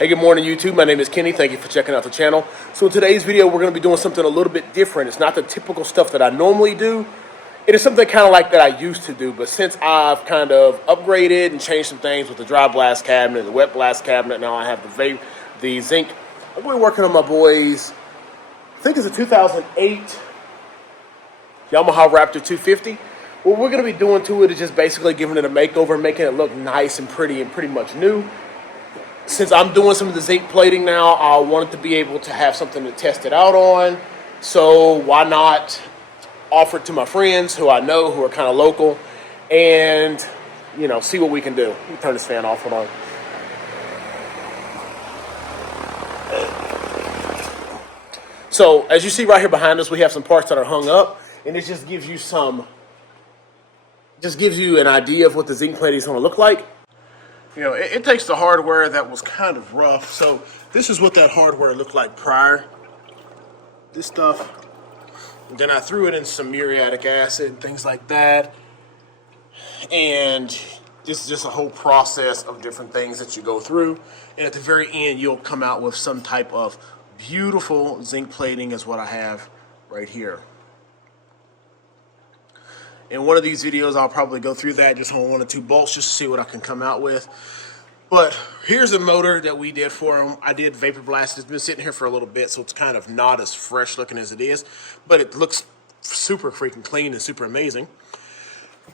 Hey, good morning, YouTube. My name is Kenny. Thank you for checking out the channel. So in today's video, we're going to be doing something a little bit different. It's not the typical stuff that I normally do. It is something kind of like that I used to do, but since I've kind of upgraded and changed some things with the dry blast cabinet, the wet blast cabinet, now I have the zinc. We're working on my boys. I think it's a 2008 Yamaha Raptor 250. What we're going to be doing to it is just basically giving it a makeover, making it look nice and pretty much new. Since I'm doing some of the zinc plating now, I wanted to be able to have something to test it out on. So why not offer it to my friends who I know, who are kind of local, and, you know, see what we can do. Let me turn this fan off, hold on. So as you see right here behind us, we have some parts that are hung up, and it just gives you an idea of what the zinc plating is going to look like. You know, it takes the hardware that was kind of rough. So this is what that hardware looked like prior. This stuff. And then I threw it in some muriatic acid and things like that. And this is just a whole process of different things that you go through. And at the very end, you'll come out with some type of beautiful zinc plating is what I have right here. In one of these videos, I'll probably go through that just on one or two bolts just to see what I can come out with. But here's a motor that we did for him. I did vapor blast. It's been sitting here for a little bit, so it's kind of not as fresh looking as it is. But it looks super freaking clean and super amazing.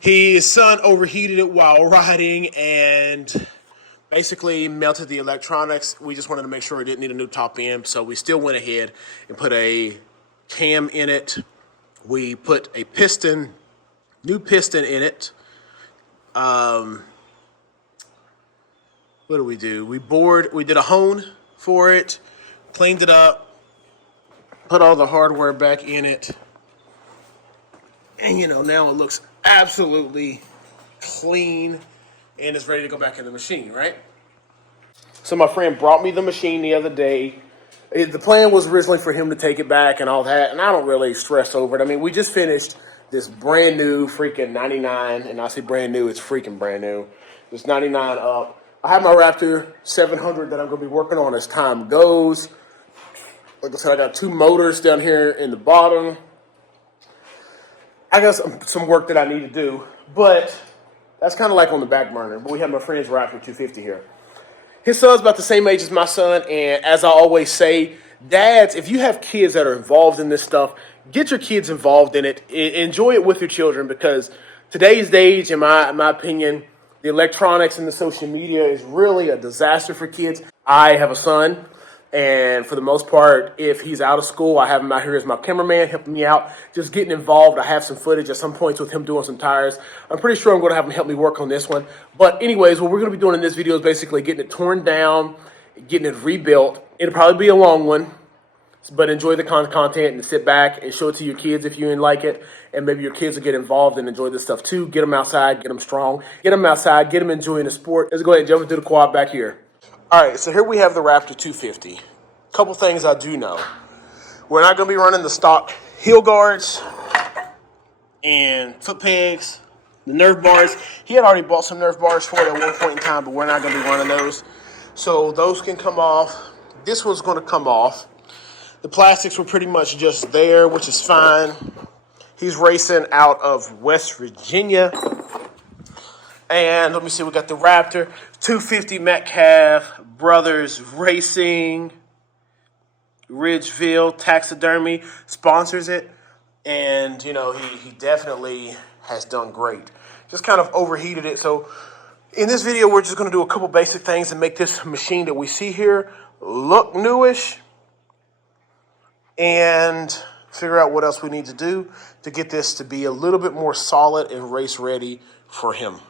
His son overheated it while riding and basically melted the electronics. We just wanted to make sure it didn't need a new top end, so we still went ahead and put a cam in it. We put a new piston in it. What do? We did a hone for it, cleaned it up, put all the hardware back in it. And you know, now it looks absolutely clean and it's ready to go back in the machine, right? So my friend brought me the machine the other day. The plan was originally for him to take it back and all that, and I don't really stress over it. I mean, we just finished this brand new freaking 99, and I say brand new, it's freaking brand new. This 99 up. I have my Raptor 700 that I'm going to be working on as time goes. Like I said, I got two motors down here in the bottom. I got some work that I need to do, but that's kind of like on the back burner. But we have my friend's Raptor 250 here. His son's about the same age as my son, and as I always say, dads, if you have kids that are involved in this stuff, get your kids involved in it. Enjoy it with your children, because today's age, in my opinion, the electronics and the social media is really a disaster for kids. I have a son, and for the most part, if he's out of school, I have him out here as my cameraman, helping me out, just getting involved. I have some footage at some points with him doing some tires. I'm pretty sure I'm going to have him help me work on this one. But anyways, what we're going to be doing in this video is basically getting it torn down, getting it rebuilt. It'll probably be a long one, but enjoy the content and sit back and show it to your kids if you like it. And maybe your kids will get involved and enjoy this stuff too. Get them outside, get them strong, get them outside, get them enjoying the sport. Let's go ahead and jump into the quad back here. All right, so here we have the Raptor 250. Couple things I do know. We're not going to be running the stock heel guards and foot pegs, the Nerf bars. He had already bought some Nerf bars for it at one point in time, but we're not going to be running those. So those can come off. This one's going to come off. The plastics were pretty much just there, which is fine. He's racing out of West Virginia. And let me see, we got the Raptor 250 Metcalf Brothers Racing. Ridgeville Taxidermy sponsors it. And, you know, he definitely has done great. Just kind of overheated it. So in this video, we're just going to do a couple basic things and make this machine that we see here look newish. And figure out what else we need to do to get this to be a little bit more solid and race ready for him.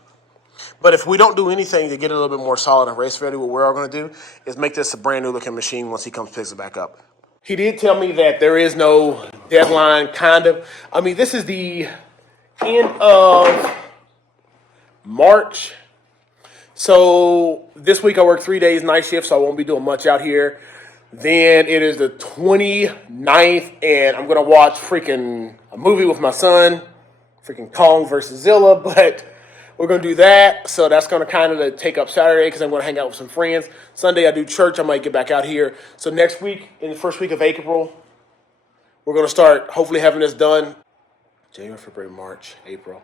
But if we don't do anything to get it a little bit more solid and race ready, what we're all going to do is make this a brand new looking machine once he comes picks it back up. He did tell me that there is no deadline, kind of. I mean, this is the end of March. So this week I work 3 days night shift, so I won't be doing much out here. Then it is the 29th, and I'm going to watch freaking a movie with my son, freaking Kong versus Zilla. But we're going to do that. So that's going to kind of take up Saturday because I'm going to hang out with some friends. Sunday I do church. I might get back out here. So next week, in the first week of April, we're going to start hopefully having this done. January, February, March, April.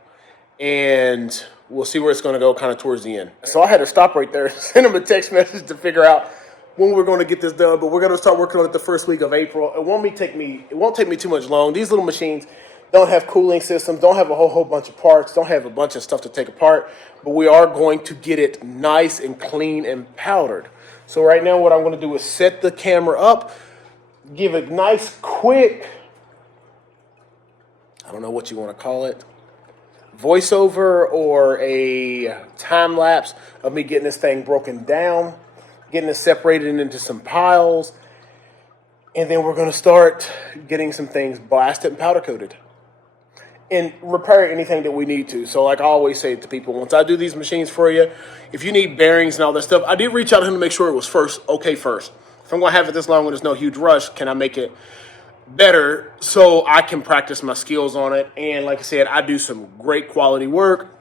And we'll see where it's going to go kind of towards the end. So I had to stop right there and send him a text message to figure out when we're going to get this done. But we're going to start working on it the first week of April. It won't take me too much long. These little machines don't have cooling systems, don't have a whole bunch of parts, don't have a bunch of stuff to take apart. But we are going to get it nice and clean and powdered. So right now what I'm going to do is set the camera up, give a nice quick, I don't know what you want to call it, voiceover or a time lapse of me getting this thing broken down, getting it separated into some piles, and then we're going to start getting some things blasted and powder coated and repair anything that we need to. So like I always say to people, once I do these machines for you, if you need bearings and all that stuff, I did reach out to him to make sure it was okay first. If I'm going to have it this long when there's no huge rush, can I make it better so I can practice my skills on it? And like I said, I do some great quality work.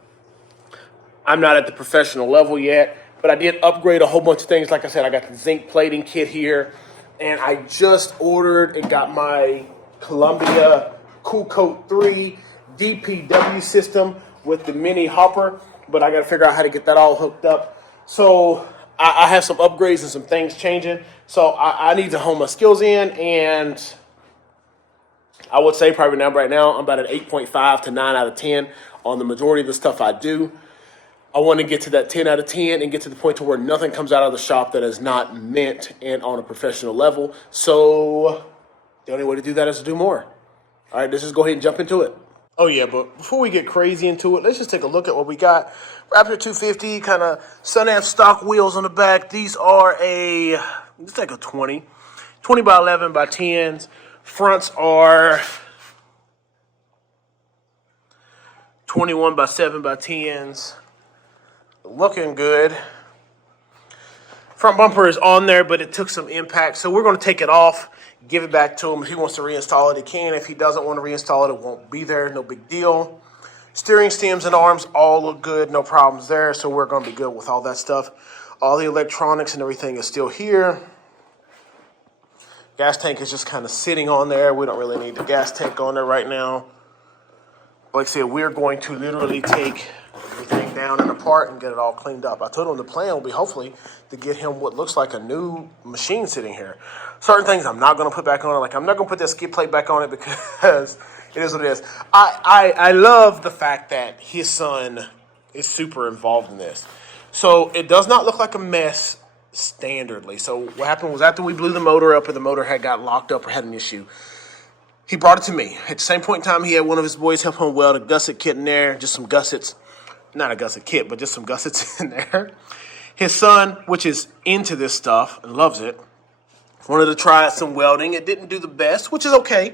I'm not at the professional level yet, but I did upgrade a whole bunch of things. Like I said, I got the zinc plating kit here, and I just ordered and got my Columbia Cool Coat 3 DPW system with the mini hopper, but I got to figure out how to get that all hooked up. So I have some upgrades and some things changing. So I need to hone my skills in, and I would say probably right now I'm about an 8.5 to 9 out of 10 on the majority of the stuff I do. I want to get to that 10 out of 10 and get to the point to where nothing comes out of the shop that is not meant and on a professional level. So the only way to do that is to do more. All right, let's just go ahead and jump into it. Oh yeah, but before we get crazy into it, let's just take a look at what we got. Raptor 250, kind of Sun-F stock wheels on the back. These are it's like a 20 by 11 by 10s. Fronts are 21 by 7 by 10s. Looking good. Front bumper is on there, but it took some impact. So we're going to take it off, give it back to him. If he wants to reinstall it, he can. If he doesn't want to reinstall it, it won't be there. No big deal. Steering stems and arms all look good. No problems there. So we're going to be good with all that stuff. All the electronics and everything is still here. Gas tank is just kind of sitting on there. We don't really need the gas tank on there right now. Like I said, we're going to literally take everything down and apart and get it all cleaned up. I told him the plan will be hopefully to get him what looks like a new machine sitting here. Certain things I'm not going to put back on it. Like I'm not going to put that skid plate back on it because it is what it is. I love the fact that his son is super involved in this. So it does not look like a mess standardly. So what happened was after we blew the motor up or the motor had got locked up or had an issue, he brought it to me. At the same point in time, he had one of his boys help him weld a gusset kit in there, just some gussets. Not a gusset kit, but just some gussets in there. His son, which is into this stuff and loves it, wanted to try some welding. It didn't do the best, which is okay.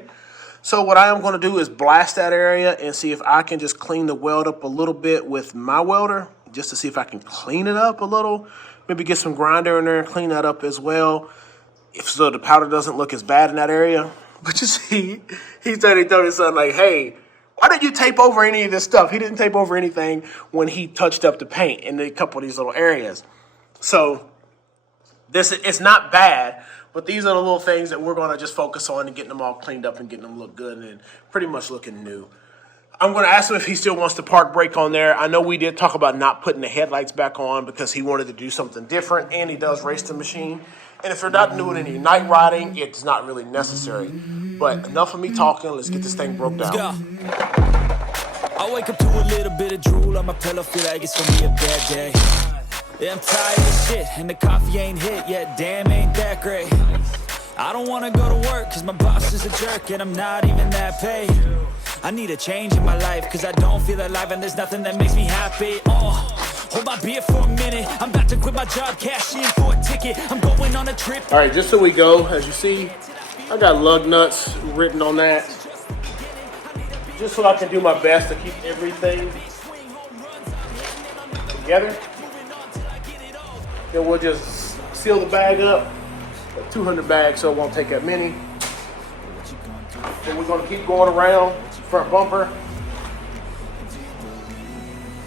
So what I am going to do is blast that area and see if I can just clean the weld up a little bit with my welder, just to see if I can clean it up a little. Maybe get some grinder in there and clean that up as well, if so the powder doesn't look as bad in that area. But you see, he told his son, like, hey, why did you tape over any of this stuff? He didn't tape over anything when he touched up the paint in a couple of these little areas. So it's not bad, but these are the little things that we're going to just focus on and getting them all cleaned up and getting them look good and pretty much looking new. I'm going to ask him if he still wants the park brake on there. I know we did talk about not putting the headlights back on because he wanted to do something different, and he does race the machine. And if you're not doing any night riding, it's not really necessary. But enough of me talking. Let's get this thing broke down. I wake up to a little bit of drool on my pillow, feel like it's gonna be a bad day. Yeah, I'm tired of shit, and the coffee ain't hit yet, damn, ain't that great. I don't wanna go to work, cause my boss is a jerk, and I'm not even that paid. I need a change in my life, cause I don't feel alive, and there's nothing that makes me happy. Hold my beer for a minute, I'm about to quit my job, cash in for a ticket, I'm going on a trip. All right, just so we go, as you see, I got lug nuts written on that, just so I can do my best to keep everything together. Then we'll just seal the bag up, 200 bags, so it won't take that many. Then we're gonna keep going around front bumper.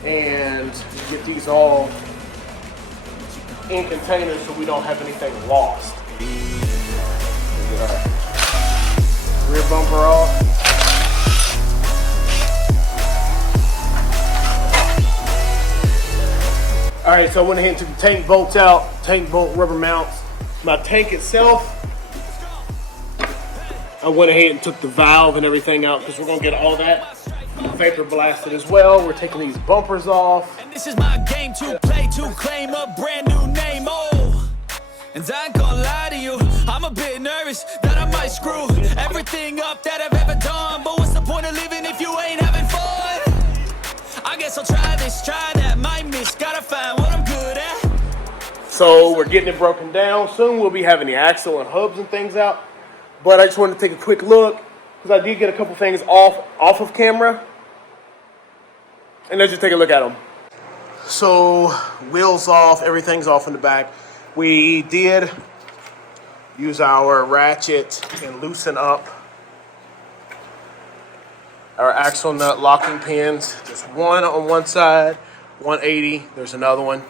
and get these all in containers so we don't have anything lost. Get our rear bumper off. All right, so I went ahead and took the tank bolts out, tank bolt rubber mounts. My tank itself, I went ahead and took the valve and everything out because we're gonna get all that vapor blasted as well. We're taking these bumpers off. And this is my game to play to claim a brand new name, oh. And I ain't gonna lie to you, I'm a bit nervous that I might screw everything up that I've ever done. But what's the point of living if you ain't having fun? I guess I'll try this, try that, might miss, gotta find what I'm good at. So we're getting it broken down. Soon we'll be having the axle and hubs and things out. But I just wanted to take a quick look because I did get a couple things off of camera. And let's just take a look at them. So wheels off, everything's off in the back. We did use our ratchet and loosen up our axle nut locking pins. There's one on one side, 180. There's another one.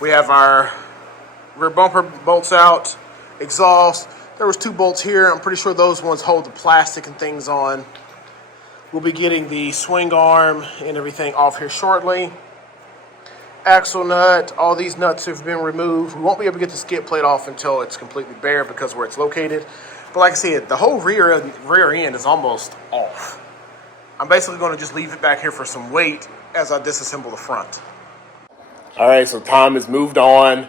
We have our rear bumper bolts out, exhaust. There was 2 bolts here. I'm pretty sure those ones hold the plastic and things on. We'll be getting the swing arm and everything off here shortly. Axle nut, all these nuts have been removed. We won't be able to get the skid plate off until it's completely bare because of where it's located. But like I said, the whole rear end is almost off. I'm basically going to just leave it back here for some weight as I disassemble the front. All right, so time has moved on.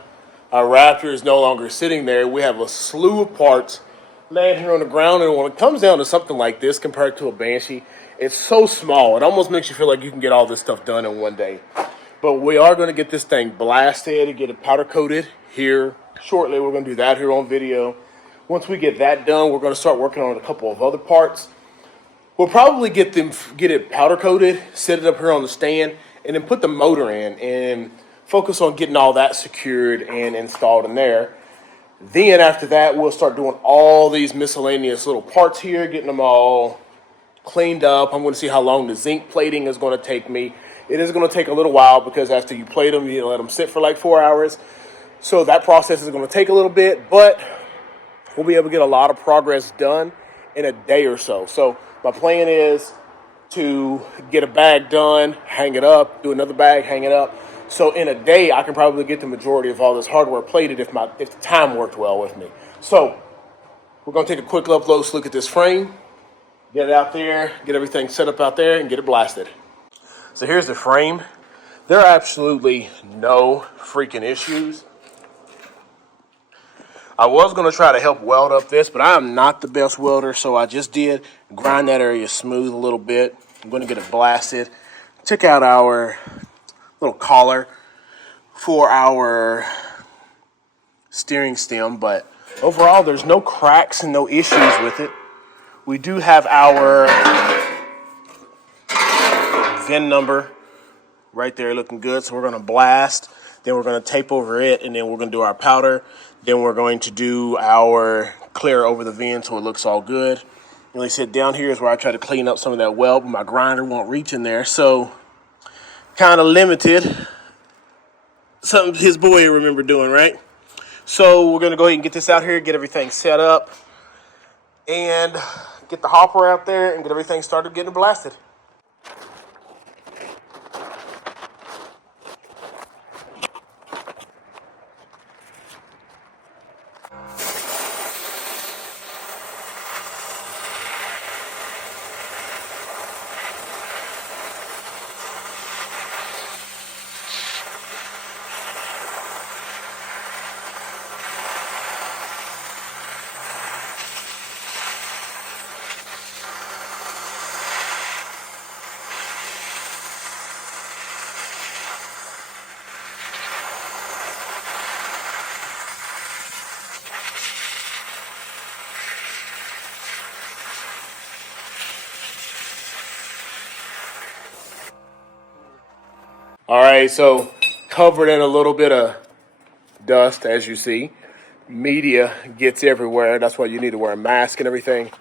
Our Raptor is no longer sitting there. We have a slew of parts laying here on the ground. And when it comes down to something like this compared to a Banshee, it's so small. It almost makes you feel like you can get all this stuff done in one day. But we are going to get this thing blasted and get it powder coated here shortly. We're going to do that here on video. Once we get that done, we're going to start working on a couple of other parts. We'll probably get it powder coated, set it up here on the stand, and then put the motor in and focus on getting all that secured and installed in there. Then after that, we'll start doing all these miscellaneous little parts here, getting them all cleaned up. I'm going to see how long the zinc plating is going to take me. It is going to take a little while because after you plate them, you let them sit for like 4 hours. So that process is going to take a little bit, but we'll be able to get a lot of progress done in a day or so. So my plan is to get a bag done, hang it up, do another bag, hang it up. So in a day, I can probably get the majority of all this hardware plated if the time worked well with me. So we're going to take a quick close look at this frame, get it out there, get everything set up out there, and get it blasted. So here's the frame. There are absolutely no freaking issues. I was going to try to help weld up this, but I am not the best welder, so I just did grind that area smooth a little bit. I'm going to get it blasted. Took out our little collar for our steering stem, but overall there's no cracks and no issues with it. We do have our VIN number right there looking good, so we're going to blast, then we're going to tape over it, and then we're going to do our powder, then we're going to do our clear over the VIN so it looks all good. And like I said, down here is where I try to clean up some of that weld, but my grinder won't reach in there, so kind of limited. Something his boy remember doing, right? So we're going to go ahead and get this out here, get everything set up, and get the hopper out there and get everything started getting blasted. All right, so covered in a little bit of dust, as you see. Media gets everywhere. That's why you need to wear a mask and everything.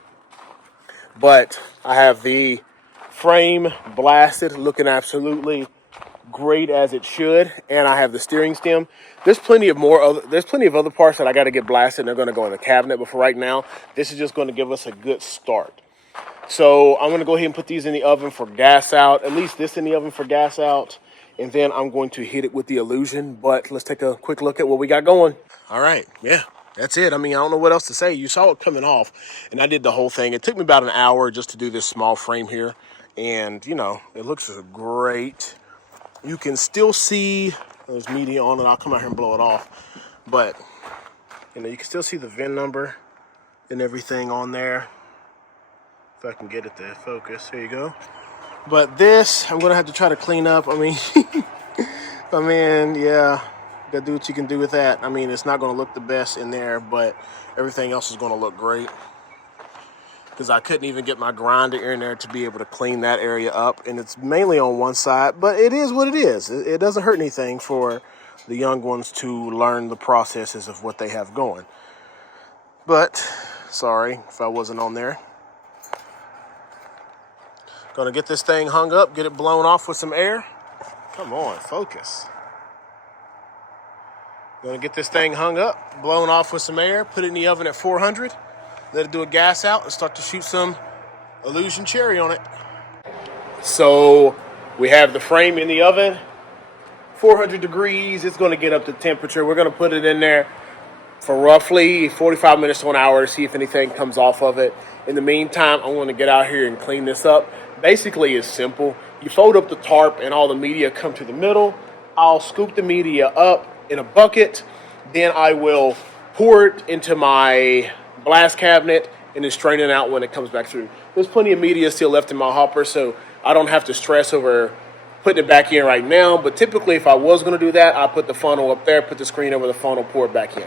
But I have the frame blasted, looking absolutely great as it should, and I have the steering stem. There's plenty of other parts that I got to get blasted, and they're going to go in the cabinet. But for right now, this is just going to give us a good start. So I'm going to go ahead and put these in the oven for gas out, at least this in the oven for gas out, and then I'm going to hit it with the Illusion. But let's take a quick look at what we got going. All right, yeah, that's it. I mean, I don't know what else to say. You saw it coming off, and I did the whole thing. It took me about an hour just to do this small frame here, and, you know, it looks great. You can still see there's media on it. I'll come out here and blow it off. But, you know, you can still see the VIN number and everything on there. If I can get it to focus. Here you go. But this, I'm going to have to try to clean up. I mean, yeah, you got to do what you can do with that. I mean, it's not going to look the best in there, but everything else is going to look great. Because I couldn't even get my grinder in there to be able to clean that area up. And it's mainly on one side, but it is what it is. It doesn't hurt anything for the young ones to learn the processes of what they have going. But, sorry if I wasn't on there. Gonna get this thing hung up, get it blown off with some air. Come on, focus. Gonna get this thing hung up, blown off with some air, put it in the oven at 400. Let it do a gas out and start to shoot some Illusion cherry on it. So we have the frame in the oven, 400 degrees. It's going to get up to temperature. We're going to put it in there for roughly 45 minutes to an hour to see if anything comes off of it. In the meantime, I'm going to get out here and clean this up. Basically, it's simple. You fold up the tarp and all the media come to the middle. I'll scoop the media up in a bucket. Then I will pour it into my blast cabinet and then strain it out when it comes back through. There's plenty of media still left in my hopper, so I don't have to stress over putting it back in right now. But typically, if I was going to do that, I'll put the funnel up there, put the screen over the funnel, pour it back in.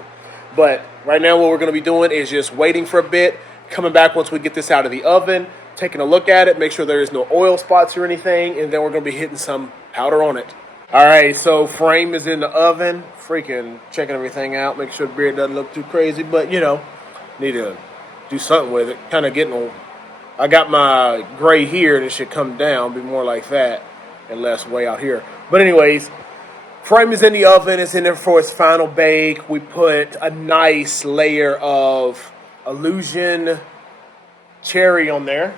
But right now, what we're going to be doing is just waiting for a bit, coming back once we get this out of the oven, taking a look at it, make sure there is no oil spots or anything, and then we're going to be hitting some powder on it. All right, so frame is in the oven, freaking checking everything out, make sure the beard doesn't look too crazy, but, you know, need to do something with it. Kind of getting old. I got my gray here, and it should come down, be more like that, and less way out here. But anyways, frame is in the oven. It's in there for its final bake. We put a nice layer of Illusion cherry on there.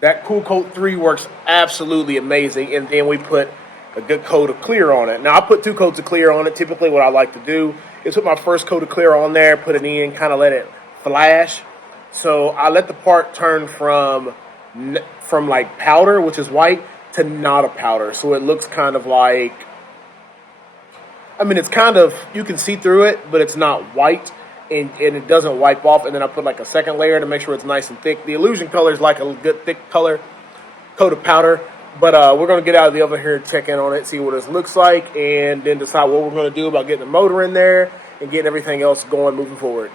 That Cool Coat 3 works absolutely amazing. And then we put a good coat of clear on it. Now, I put 2 coats of clear on it. Typically, what I like to do is put my first coat of clear on there, put it in, kind of let it flash. So I let the part turn from like powder, which is white, to not a powder. So it looks kind of like, I mean, it's kind of, you can see through it, but it's not white, and it doesn't wipe off. And then I put like a second layer to make sure it's nice and thick. The Illusion color is like a good thick color coat of powder. But we're going to get out of the oven here, check in on it, see what it looks like, and then decide what we're going to do about getting the motor in there and getting everything else going moving forward.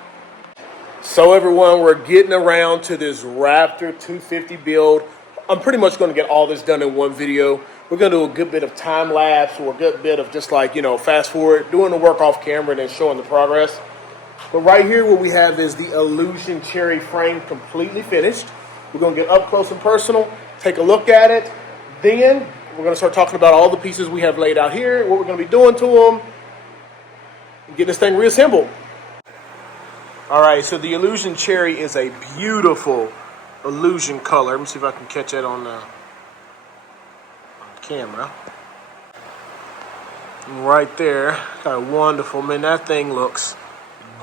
So everyone, we're getting around to this Raptor 250 build. I'm pretty much going to get all this done in one video. We're going to do a good bit of time lapse or a good bit of just like, you know, fast forward, doing the work off camera and then showing the progress. But right here what we have is the Illusion cherry frame completely finished. We're going to get up close and personal, take a look at it. Then we're going to start talking about all the pieces we have laid out here, what we're going to be doing to them, and get this thing reassembled. All right, so the Illusion cherry is a beautiful Illusion color. Let me see if I can catch that on the camera. Right there, kind of wonderful. Man, that thing looks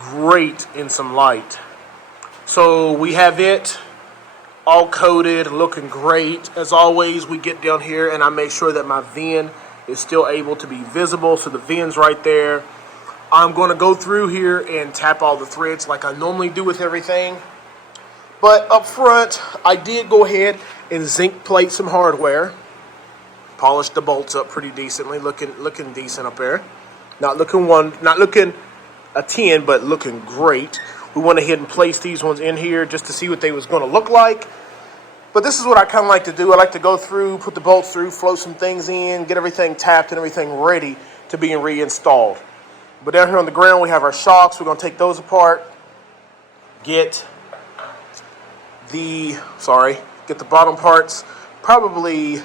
great in some light. So we have it all coated, looking great. As always, we get down here and I make sure that my VIN is still able to be visible. So the VIN's right there. I'm going to go through here and tap all the threads like I normally do with everything. But up front, I did go ahead and zinc plate some hardware. Polished the bolts up pretty decently, looking decent up there. Not looking a 10, but looking great. We went ahead and placed these ones in here just to see what they was going to look like. But this is what I kind of like to do. I like to go through, put the bolts through, float some things in, get everything tapped and everything ready to be reinstalled. But down here on the ground, we have our shocks. We're going to take those apart, get get the bottom parts probably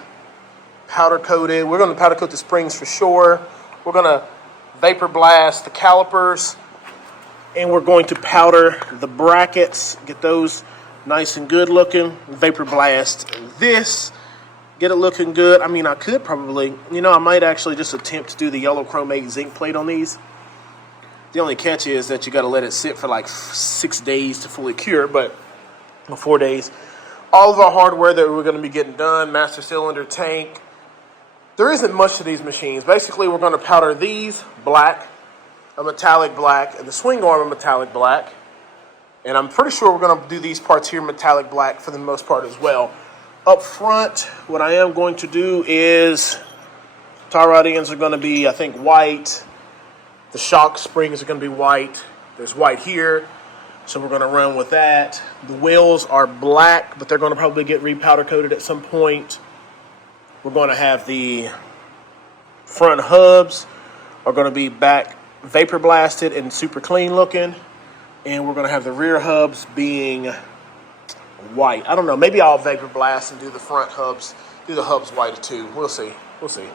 powder coated. We're going to powder coat the springs for sure. We're going to vapor blast the calipers, and we're going to powder the brackets, get those nice and good looking. Vapor blast this, get it looking good. I mean, I could probably, I might actually just attempt to do the yellow chromate zinc plate on these. The only catch is that you got to let it sit for like 6 days to fully cure, but 4 days. All of our hardware that we're going to be getting done, master cylinder, tank. There isn't much to these machines. Basically, we're going to powder these black, a metallic black, and the swing arm a metallic black. And I'm pretty sure we're going to do these parts here metallic black for the most part as well. Up front, what I am going to do is tie rod ends are going to be, I think, white. The shock springs are going to be white. There's white here, so we're going to run with that. The wheels are black, but they're going to probably get repowder coated at some point. We're going to have the front hubs are going to be back vapor blasted and super clean looking. And we're going to have the rear hubs being white. I don't know. Maybe I'll vapor blast and do the front hubs, do the hubs white too. We'll see. We'll see.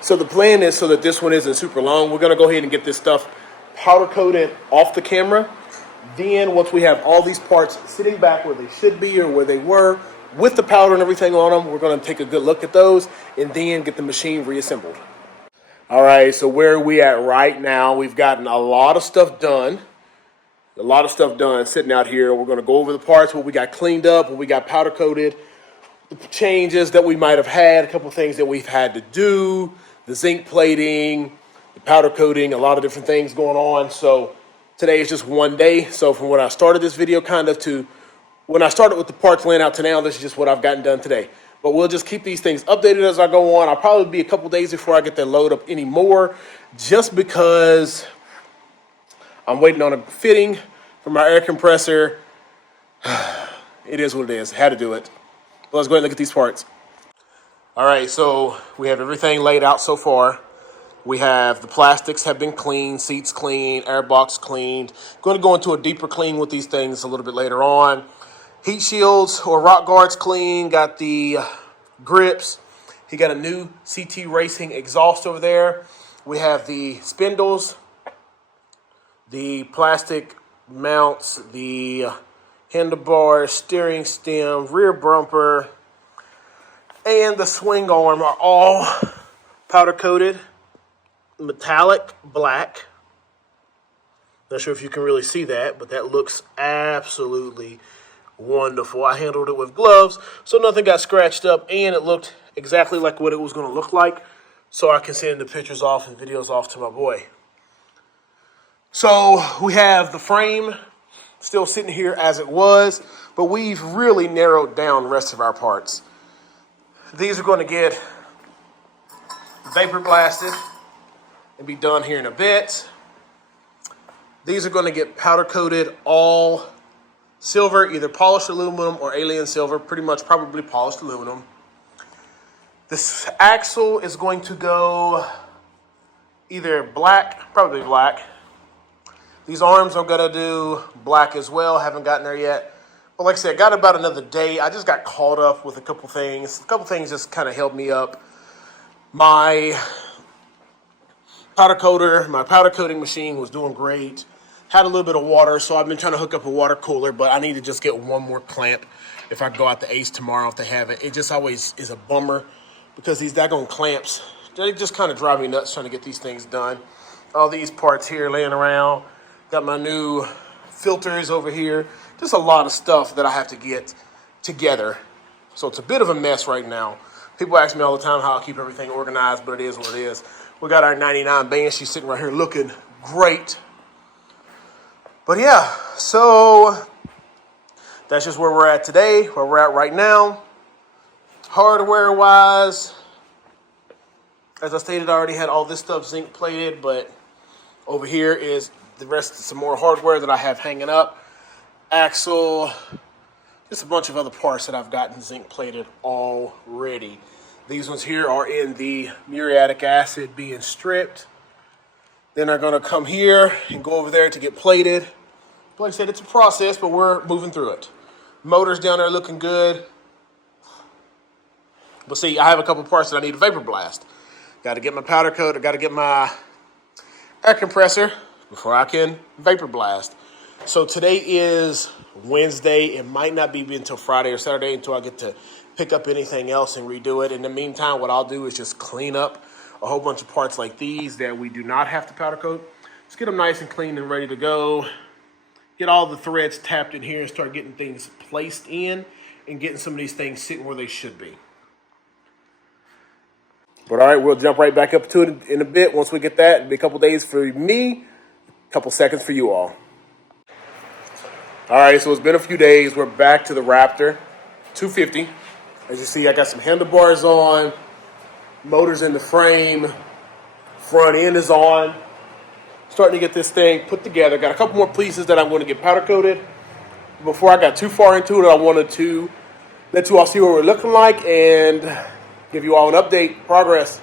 So the plan is, so that this one isn't super long, we're going to go ahead and get this stuff powder coated off the camera. Then once we have all these parts sitting back where they should be or where they were with the powder and everything on them, we're going to take a good look at those and then get the machine reassembled. All right, so where are we at right now? We've gotten a lot of stuff done. Sitting out here. We're going to go over the parts, what we got cleaned up, what we got powder coated, the changes that we might have had, a couple things that we've had to do, the zinc plating, the powder coating, a lot of different things going on. So today is just one day. So from when I started this video to when I started with the parts laying out to now, this is just what I've gotten done today. But we'll just keep these things updated as I go on. I'll probably be a couple days before I get that load up anymore, just because I'm waiting on a fitting for my air compressor. It is what it is. Had to do it. But let's go ahead and look at these parts. All right, so we have everything laid out so far. We have the plastics have been cleaned, seats clean, airbox cleaned. Going to go into a deeper clean with these things a little bit later on. Heat shields or rock guards clean. Got the grips. He got a new CT Racing exhaust over there. We have the spindles, the plastic mounts, the handlebar, steering stem, rear bumper, and the swing arm are all powder coated, metallic black. Not sure if you can really see that, but that looks absolutely wonderful. I handled it with gloves, so nothing got scratched up, and it looked exactly like what it was going to look like, so I can send the pictures off and videos off to my boy. So we have the frame still sitting here as it was, but we've really narrowed down the rest of our parts. These are going to get vapor blasted and be done here in a bit. These are going to get powder coated all silver, either polished aluminum or alien silver, pretty much probably polished aluminum. This axle is going to go either black, probably black. These arms I'm going to do black as well. Haven't gotten there yet. But like I said, got about another day. I just got caught up with a couple things. A couple things just kind of held me up. My powder coating machine was doing great. Had a little bit of water, so I've been trying to hook up a water cooler, but I need to just get one more clamp if I go out to Ace tomorrow if they have it. It just always is a bummer because these daggone clamps, they just kind of drive me nuts trying to get these things done. All these parts here laying around. Got my new filters over here. Just a lot of stuff that I have to get together. So it's a bit of a mess right now. People ask me all the time how I keep everything organized, but it is what it is. We got our 99 Banshee sitting right here looking great. But yeah, so that's just where we're at today, where we're at right now. Hardware-wise, as I stated, I already had all this stuff zinc plated, but over here is the rest of some more hardware that I have hanging up. Axle, just a bunch of other parts that I've gotten zinc plated already. These ones here are in the muriatic acid being stripped. Then they're gonna come here and go over there to get plated. Like I said, it's a process, but we're moving through it. Motors down there looking good. But see, I have a couple parts that I need to vapor blast. Got to get my powder coat. I got to get my air compressor before I can vapor blast. So today is Wednesday. It might not be until Friday or Saturday until I get to pick up anything else and redo it. In the meantime, what I'll do is just clean up a whole bunch of parts like these that we do not have to powder coat. Just get them nice and clean and ready to go. Get all the threads tapped in here and start getting things placed in and getting some of these things sitting where they should be. But all right, we'll jump right back up to it in a bit. Once we get that, it'll be a couple days for me, a couple seconds for you all. All right, so it's been a few days. We're back to the Raptor 250. As you see, I got some handlebars on, motors in the frame, front end is on. Starting to get this thing put together. Got a couple more pieces that I'm going to get powder coated. Before I got too far into it, I wanted to let you all see what we're looking like and give you all an update, progress.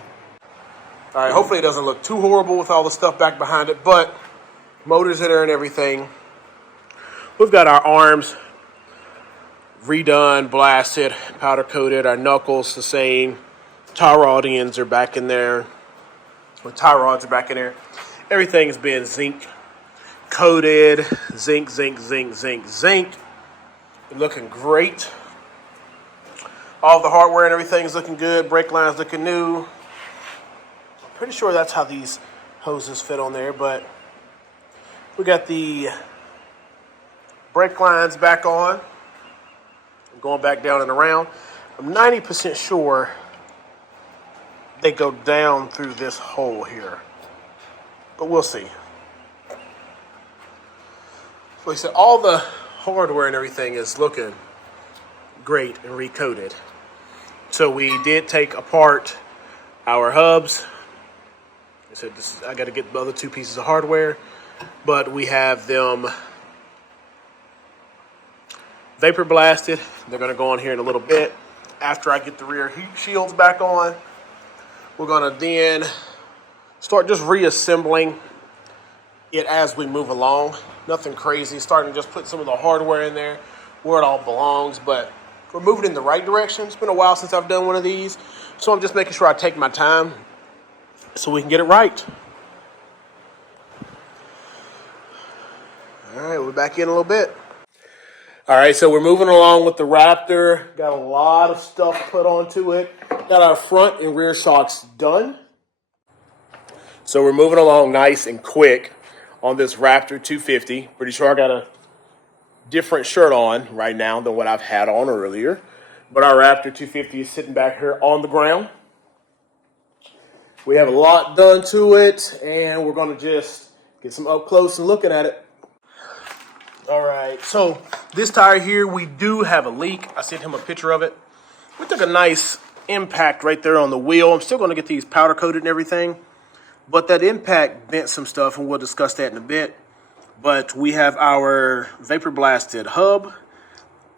All right, hopefully it doesn't look too horrible with all the stuff back behind it, but motors in there and everything. We've got our arms redone, blasted, powder coated, our knuckles the same. Tie rod ends are back in there. The tie rods are back in there. Everything has been zinc coated, zinc. Looking great. All the hardware and everything is looking good. Brake lines looking new. Pretty sure that's how these hoses fit on there, but we got the brake lines back on. Going back down and around. I'm 90% sure they go down through this hole here, but we'll see. Like I said, all the hardware and everything is looking great and recoated. So we did take apart our hubs. I said I got to get the other two pieces of hardware, but we have them vapor blasted. They're going to go on here in a little bit. After I get the rear heat shields back on, we're going to then start just reassembling it as we move along. Nothing crazy. Starting to just put some of the hardware in there where it all belongs, but we're moving in the right direction. It's been a while since I've done one of these, so I'm just making sure I take my time so we can get it right. All right, we're back in a little bit. All right, so we're moving along with the Raptor. Got a lot of stuff put onto it. Got our front and rear shocks done. So we're moving along nice and quick on this Raptor 250. Pretty sure I got a different shirt on right now than what I've had on earlier. But our Raptor 250 is sitting back here on the ground. We have a lot done to it, and we're going to just get some up close and looking at it. All right, so this tire here, we do have a leak. I sent him a picture of it. We took a nice impact right there on the wheel. I'm still going to get these powder coated and everything, but that impact bent some stuff, and we'll discuss that in a bit. But we have our vapor blasted hub.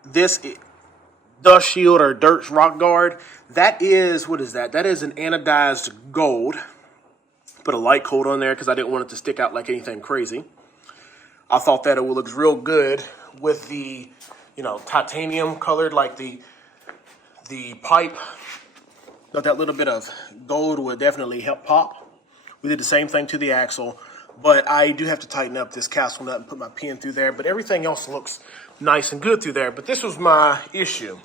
This dust shield or dirt rock guard, that is, what is that? That is an anodized gold. Put a light coat on there because I didn't want it to stick out like anything crazy. I thought that it would look real good with the, titanium colored, like the pipe. But that little bit of gold would definitely help pop. We did the same thing to the axle, but I do have to tighten up this castle nut and put my pin through there. But everything else looks nice and good through there. But this was my issue.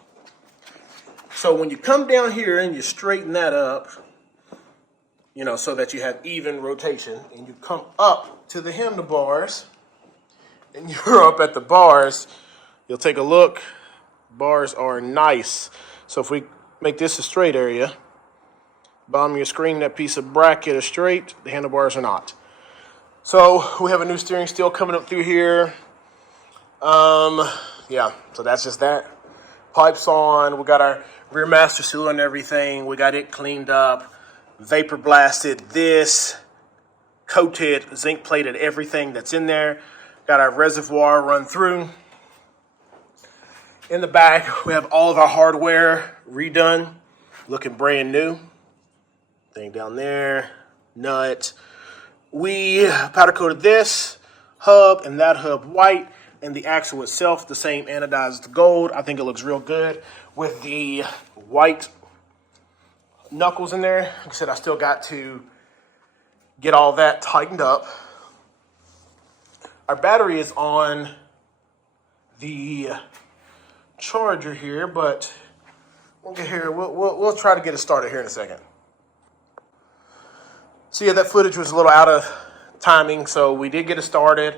So when you come down here and you straighten that up, so that you have even rotation, and you come up to the handlebars, and you're up at the bars, you'll take a look. Bars are nice. So if we make this a straight area, bottom of your screen, that piece of bracket is straight, the handlebars are not. So we have a new steering steel coming up through here. Yeah, so that's just that. Pipes on, we got our rear master seal and everything. We got it cleaned up, vapor blasted this, coated, zinc plated everything that's in there. Got our reservoir run through. In the back, we have all of our hardware redone, looking brand new. Thing down there, nut. We powder coated this hub and that hub white. and the axle itself, the same anodized gold. I think it looks real good with the white knuckles in there. Like I said, I still got to get all that tightened up. Our battery is on the charger here, but we'll get here. We'll try to get it started here in a second. So yeah, that footage was a little out of timing, so we did get it started.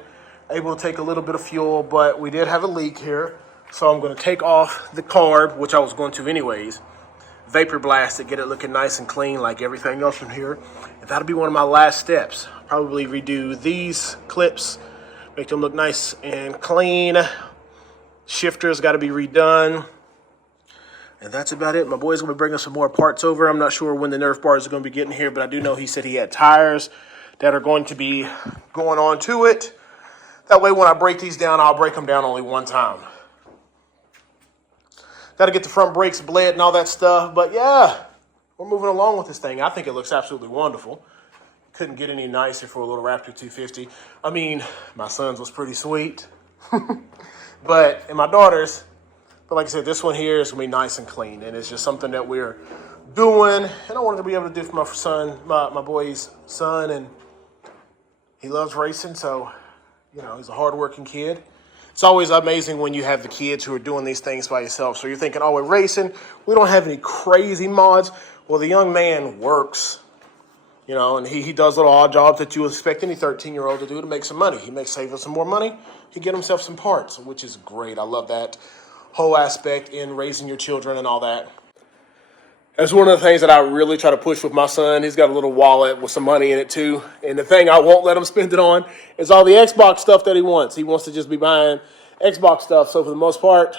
Able to take a little bit of fuel, but we did have a leak here. So I'm going to take off the carb, which I was going to anyways. Vapor blast it, get it looking nice and clean like everything else from here. And that'll be one of my last steps. Probably redo these clips, make them look nice and clean. Shifter's got to be redone. And that's about it. My boy's going to be bringing some more parts over. I'm not sure when the Nerf bars are going to be getting here, but I do know he said he had tires that are going to be going on to it. That way when I break these down, I'll break them down only one time. Got to get the front brakes bled and all that stuff. But yeah, we're moving along with this thing. I think it looks absolutely wonderful. Couldn't get any nicer for a little Raptor 250. I mean, my son's was pretty sweet. But, and my daughter's. But like I said, this one here is going to be nice and clean. And it's just something that we're doing. And I wanted to be able to do for my son, my boy's son. And he loves racing, so, you know, he's a hardworking kid. It's always amazing when you have the kids who are doing these things by yourself. So you're thinking, oh, we're racing. We don't have any crazy mods. Well, the young man works, you know, and he does little odd jobs that you would expect any 13-year-old to do to make some money. He makes save us some more money. He get himself some parts, which is great. I love that whole aspect in raising your children and all that. That's one of the things that I really try to push with my son. He's got a little wallet with some money in it too. And the thing I won't let him spend it on is all the Xbox stuff that he wants. He wants to just be buying Xbox stuff. So for the most part,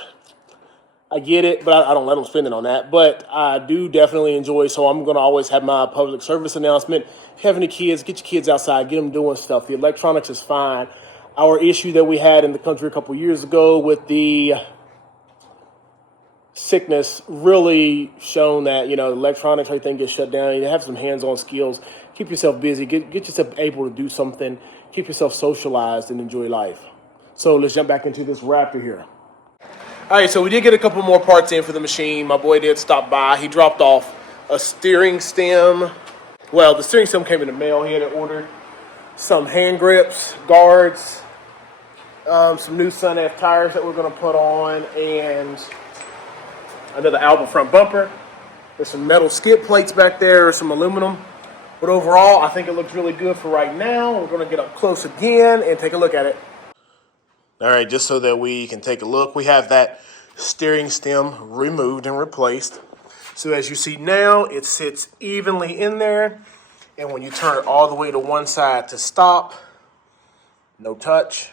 I get it, but I don't let him spend it on that. But I do definitely enjoy, so I'm going to always have my public service announcement. If you have any kids, get your kids outside, get them doing stuff. The electronics is fine. Our issue that we had in the country a couple years ago with the sickness really shown that, you know, electronics, everything gets shut down. You have some hands-on skills. Keep yourself busy. Get yourself able to do something. Keep yourself socialized and enjoy life. So let's jump back into this Raptor here. All right, so we did get a couple more parts in for the machine. My boy did stop by. He dropped off a steering stem. Well, the steering stem came in the mail. He had it ordered. Some hand grips, guards, some new Sun F tires that we're going to put on, and another Alba front bumper. There's some metal skid plates back there, some aluminum. But overall, I think it looks really good for right now. We're going to get up close again and take a look at it. All right, just so that we can take a look, we have that steering stem removed and replaced. So as you see now, it sits evenly in there. And when you turn it all the way to one side to stop, no touch.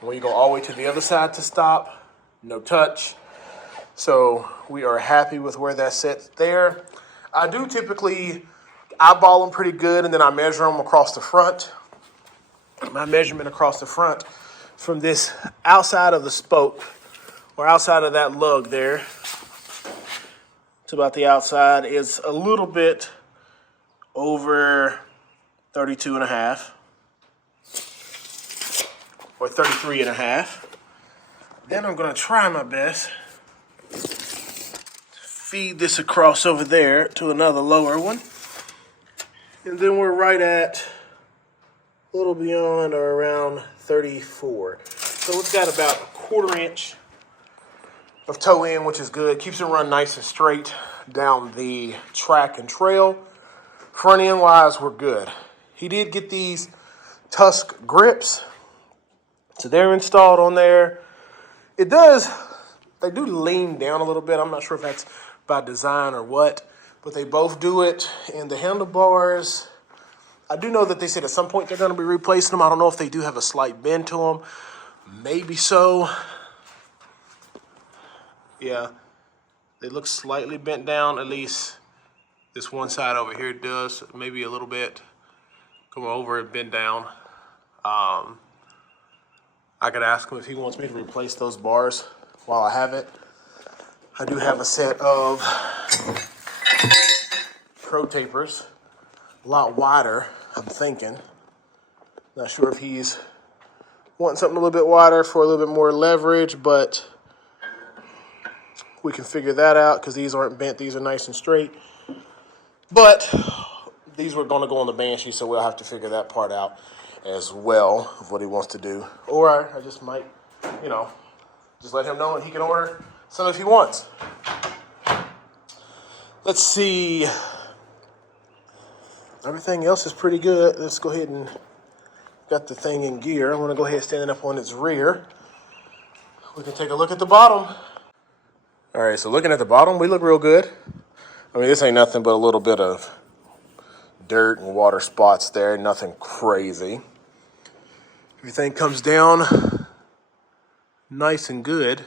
And when you go all the way to the other side to stop, no touch. So we are happy with where that sits there. I do typically eyeball them pretty good, and then I measure them across the front. My measurement across the front from this outside of the spoke, or outside of that lug there, to about the outside is a little bit over 32 and a half, or 33 and a half. Then I'm going to try my best to feed this across over there to another lower one. And then we're right at a little beyond or around 34. So it's got about a 1/4 inch of toe in, which is good. Keeps it run nice and straight down the track and trail. Front end wise, we're good. He did get these Tusk grips. So they're installed on there. They do lean down a little bit. I'm not sure if that's by design or what, but they both do it. And the handlebars, I do know that they said at some point they're going to be replacing them. I don't know if they do have a slight bend to them. Maybe so. Yeah, they look slightly bent down, at least this one side over here does. Maybe a little bit. Come over and bend down. I could ask him if he wants me to replace those bars while I have it. I do have a set of Pro Tapers, a lot wider, I'm thinking. Not sure if he's Want something a little bit wider for a little bit more leverage, but we can figure that out because these aren't bent. These are nice and straight. But these were going to go on the Banshee, so we'll have to figure that part out as well of what he wants to do. Or I just might, just let him know and he can order some if he wants. Let's see. Everything else is pretty good. Let's go ahead and got the thing in gear. I'm going to go ahead and stand it up on its rear. We can take a look at the bottom. All right, so looking at the bottom, we look real good. I mean, this ain't nothing but a little bit of dirt and water spots there, nothing crazy. Everything comes down nice and good.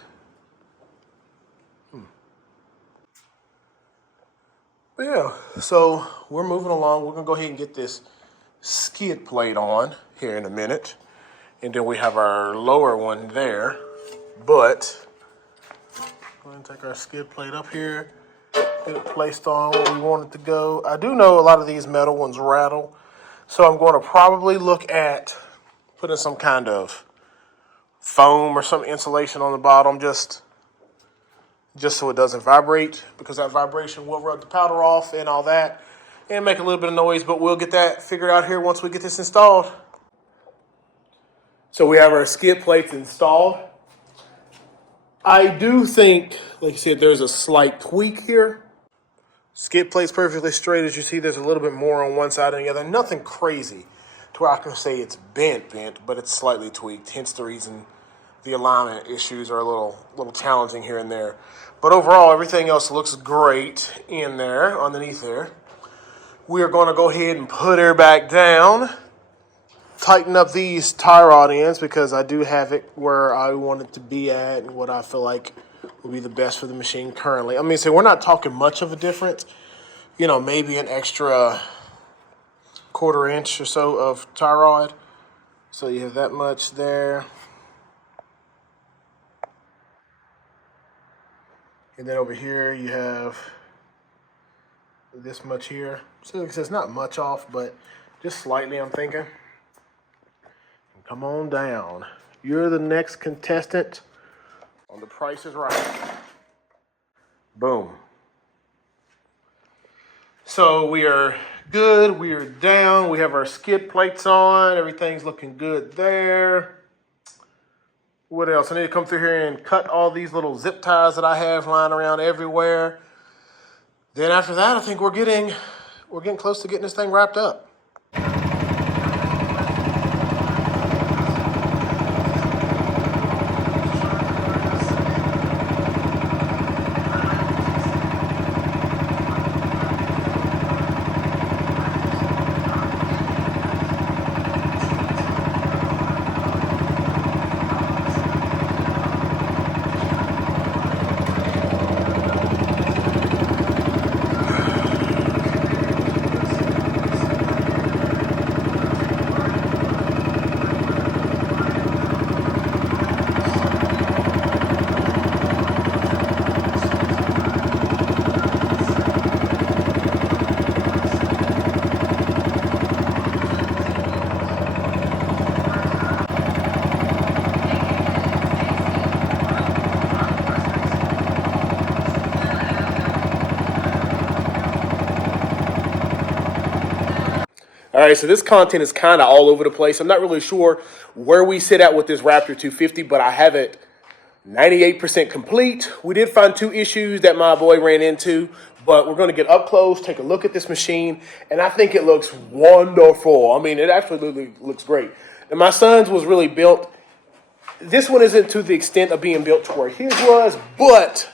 But yeah, so we're moving along. We're gonna go ahead and get this skid plate on here in a minute. And then we have our lower one there. But we're gonna take our skid plate up here, get it placed on where we want it to go. I do know a lot of these metal ones rattle, so I'm going to probably look at putting some kind of foam or some insulation on the bottom just so it doesn't vibrate, because that vibration will rub the powder off and all that and make a little bit of noise, but we'll get that figured out here once we get this installed. So we have our skid plates installed. I do think, like I said, there's a slight tweak here. Skid plate's perfectly straight. As you see, there's a little bit more on one side than the other. Nothing crazy to where I can say it's bent, but it's slightly tweaked. Hence the reason the alignment issues are a little challenging here and there. But overall, everything else looks great in there, underneath there. We are going to go ahead and put her back down. Tighten up these tie rod ends because I do have it where I want it to be at and what I feel like will be the best for the machine currently. I mean, so we're not talking much of a difference. Maybe an extra 1/4 inch or so of tie rod. So you have that much there. And then over here you have this much here. So it's not much off, but just slightly, I'm thinking. Come on down. You're the next contestant on The Price is Right. Boom. So we are good. We are down. We have our skid plates on. Everything's looking good there. What else? I need to come through here and cut all these little zip ties that I have lying around everywhere. Then after that, I think we're getting close to getting this thing wrapped up. All right, so this content is kind of all over the place. I'm not really sure where we sit at with this Raptor 250, but I have it 98% complete. We did find 2 issues that my boy ran into, but we're going to get up close, take a look at this machine, and I think it looks wonderful. I mean, it absolutely looks great. And my son's was really built. This one isn't to the extent of being built to where his was, but,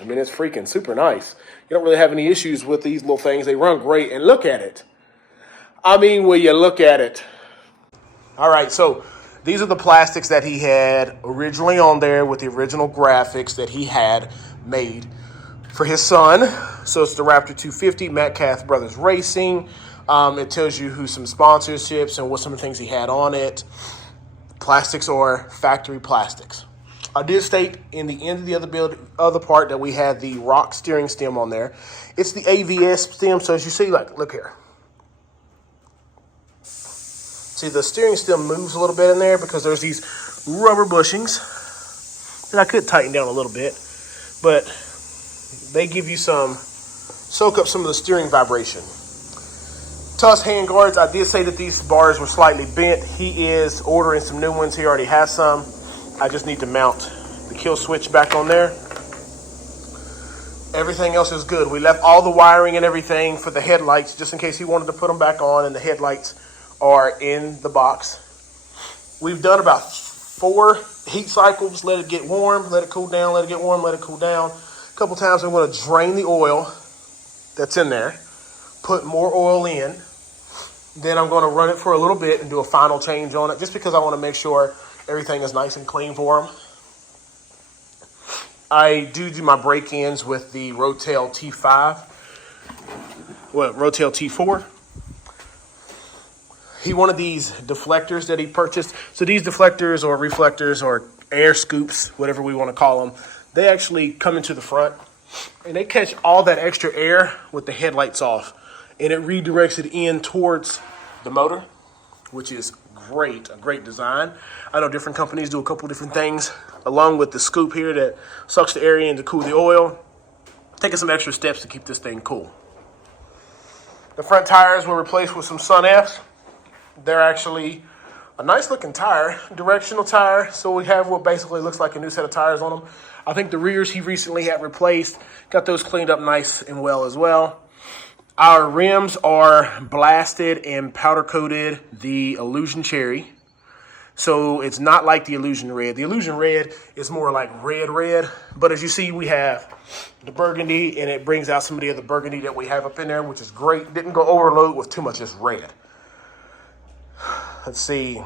I mean, it's freaking super nice. You don't really have any issues with these little things. They run great, and look at it. I mean, will you look at it? All right, so these are the plastics that he had originally on there with the original graphics that he had made for his son. So it's the Raptor 250, Metcalf Brothers Racing. It tells you who some sponsorships and what some of the things he had on it. Plastics are factory plastics. I did state in the end of the other part that we had the rock steering stem on there. It's the AVS stem, so as you see, look here. See, the steering still moves a little bit in there because there's these rubber bushings that I could tighten down a little bit, but they give you soak up some of the steering vibration. Tuss hand guards, I did say that these bars were slightly bent. He is ordering some new ones. He already has some. I just need to mount the kill switch back on there. Everything else is good. We left all the wiring and everything for the headlights just in case he wanted to put them back on, and the headlights are in the box. We've done about 4 heat cycles. Let it get warm, let it cool down, let it get warm, let it cool down. A couple times I'm going to drain the oil that's in there, put more oil in. Then I'm going to run it for a little bit and do a final change on it just because I want to make sure everything is nice and clean for him. I do my break-ins with the Rotail T5. Rotail T4. He wanted these deflectors that he purchased. So these deflectors or reflectors or air scoops, whatever we want to call them, they actually come into the front and they catch all that extra air with the headlights off, and it redirects it in towards the motor, which is great, a great design. I know different companies do a couple different things along with the scoop here that sucks the air in to cool the oil. Taking some extra steps to keep this thing cool. The front tires were replaced with some Sun Fs. They're actually a nice looking tire, directional tire. So we have what basically looks like a new set of tires on them. I think the rears he recently had replaced, got those cleaned up nice and well as well. Our rims are blasted and powder coated the Illusion Cherry. So it's not like the Illusion Red. The Illusion Red is more like red. But as you see, we have the burgundy, and it brings out some of the other burgundy that we have up in there, which is great. Didn't go overload with too much just red. Let's see.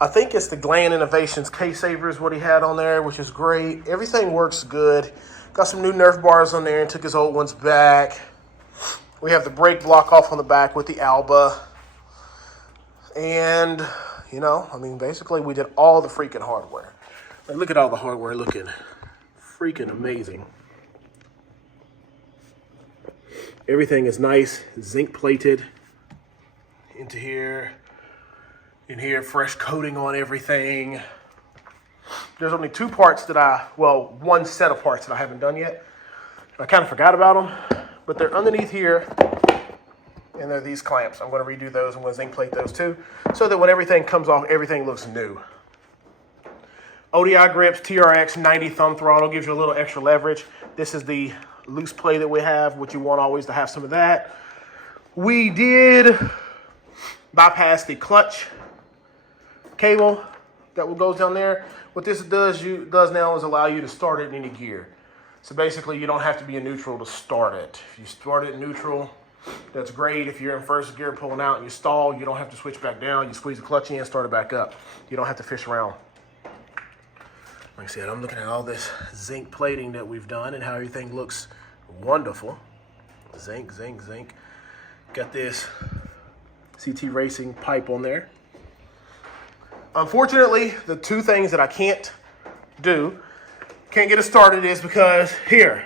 I think it's the Gland Innovations K-Saver is what he had on there, which is great. Everything works good. Got some new Nerf bars on there and took his old ones back. We have the brake block off on the back with the Alba. And, you know, I mean, basically we did all the freaking hardware. Like, look at all the hardware looking freaking amazing. Everything is nice, zinc plated into here. In here, fresh coating on everything. There's only 2 parts that one set of parts that I haven't done yet. I kind of forgot about them, but they're underneath here, and they're these clamps. I'm going to redo those. I'm going to zinc plate those too, so that when everything comes off, everything looks new. ODI grips, TRX 90 thumb throttle, gives you a little extra leverage. This is the loose play that we have, which you want always to have some of that. We did bypass the clutch cable that goes down there. What this does now is allow you to start it in any gear. So basically you don't have to be in neutral to start it. If you start it in neutral, that's great. If you're in first gear pulling out and you stall, you don't have to switch back down. You squeeze the clutch in, start it back up. You don't have to fish around. Like I said, I'm looking at all this zinc plating that we've done and how everything looks wonderful. Zinc. Got this CT Racing pipe on there. Unfortunately, the 2 things that I can't get it started is because here,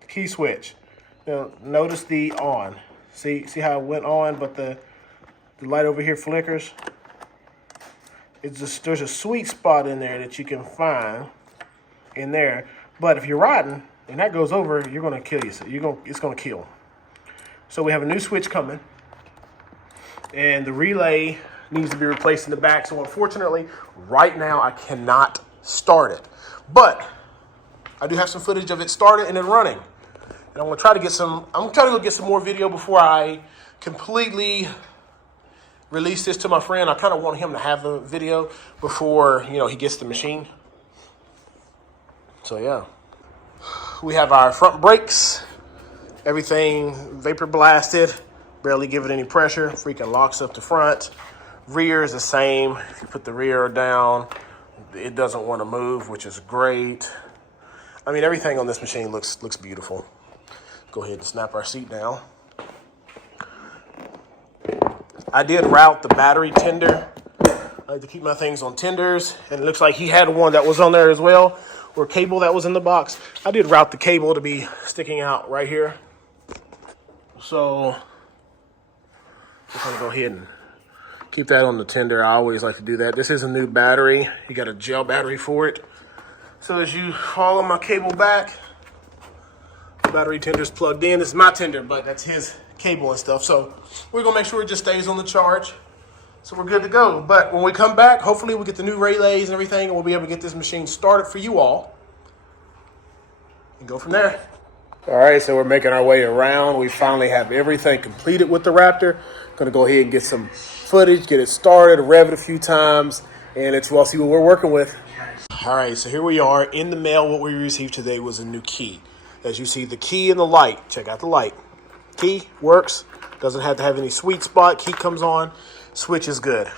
the key switch. Now, notice the on. See how it went on, but the light over here flickers. There's a sweet spot in there that you can find in there. But if you're riding and that goes over, you're gonna kill yourself. It's gonna kill. So we have a new switch coming, and the relay needs to be replaced in the back. So unfortunately, right now I cannot start it. But I do have some footage of it started and then running. And I'm gonna try to go get some more video before I completely release this to my friend. I kind of want him to have the video before, he gets the machine. So yeah. We have our front brakes. Everything vapor blasted. Barely give it any pressure. Freaking locks up the front. Rear is the same. If you put the rear down, it doesn't want to move, which is great. I mean, everything on this machine looks beautiful. Go ahead and snap our seat down. I did route the battery tender. I like to keep my things on tenders, and it looks like he had one that was on there as well, or cable that was in the box. I did route the cable to be sticking out right here. So I'm going to go ahead and Keep that on the tender. I always like to do that. This is a new battery. You got a gel battery for it. So as you follow my cable back, the battery tender's plugged in. This is my tender, but that's his cable and stuff. So we're gonna make sure it just stays on the charge. So we're good to go. But when we come back, hopefully we get the new relays and everything, and we'll be able to get this machine started for you all and go from there. All right, so we're making our way around. We finally have everything completed with the Raptor. Gonna go ahead and get some footage, get it started, rev it a few times, and let you all see what we're working with. All right, so here we are. In the mail, what we received today was a new key. As you see, the key and the light. Check out the light. Key works. Doesn't have to have any sweet spot. Key comes on. Switch is good.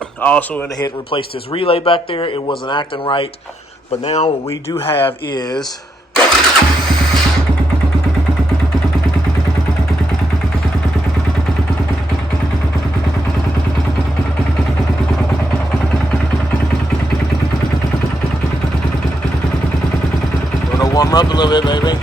I also went ahead and replaced this relay back there. It wasn't acting right. But now what we do have is gonna warm up a little bit, baby.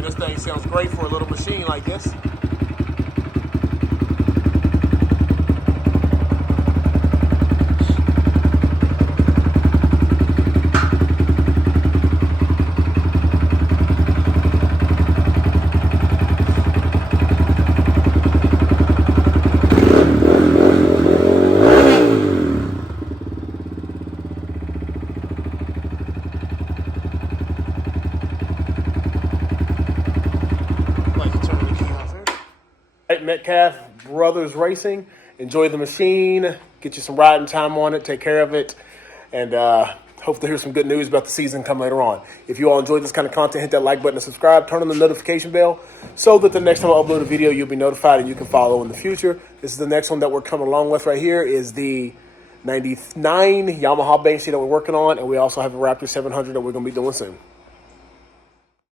This thing sounds great for a little machine like this. Metcalf Brothers Racing. Enjoy the machine. Get you some riding time on it. Take care of it. And hope to hear some good news about the season come later on. If you all enjoyed this kind of content, hit that like button and subscribe. Turn on the notification bell so that the next time I upload a video, you'll be notified and you can follow in the future. This is the next one that we're coming along with right here is the 99 Yamaha Banksy that we're working on. And we also have a Raptor 700 that we're going to be doing soon.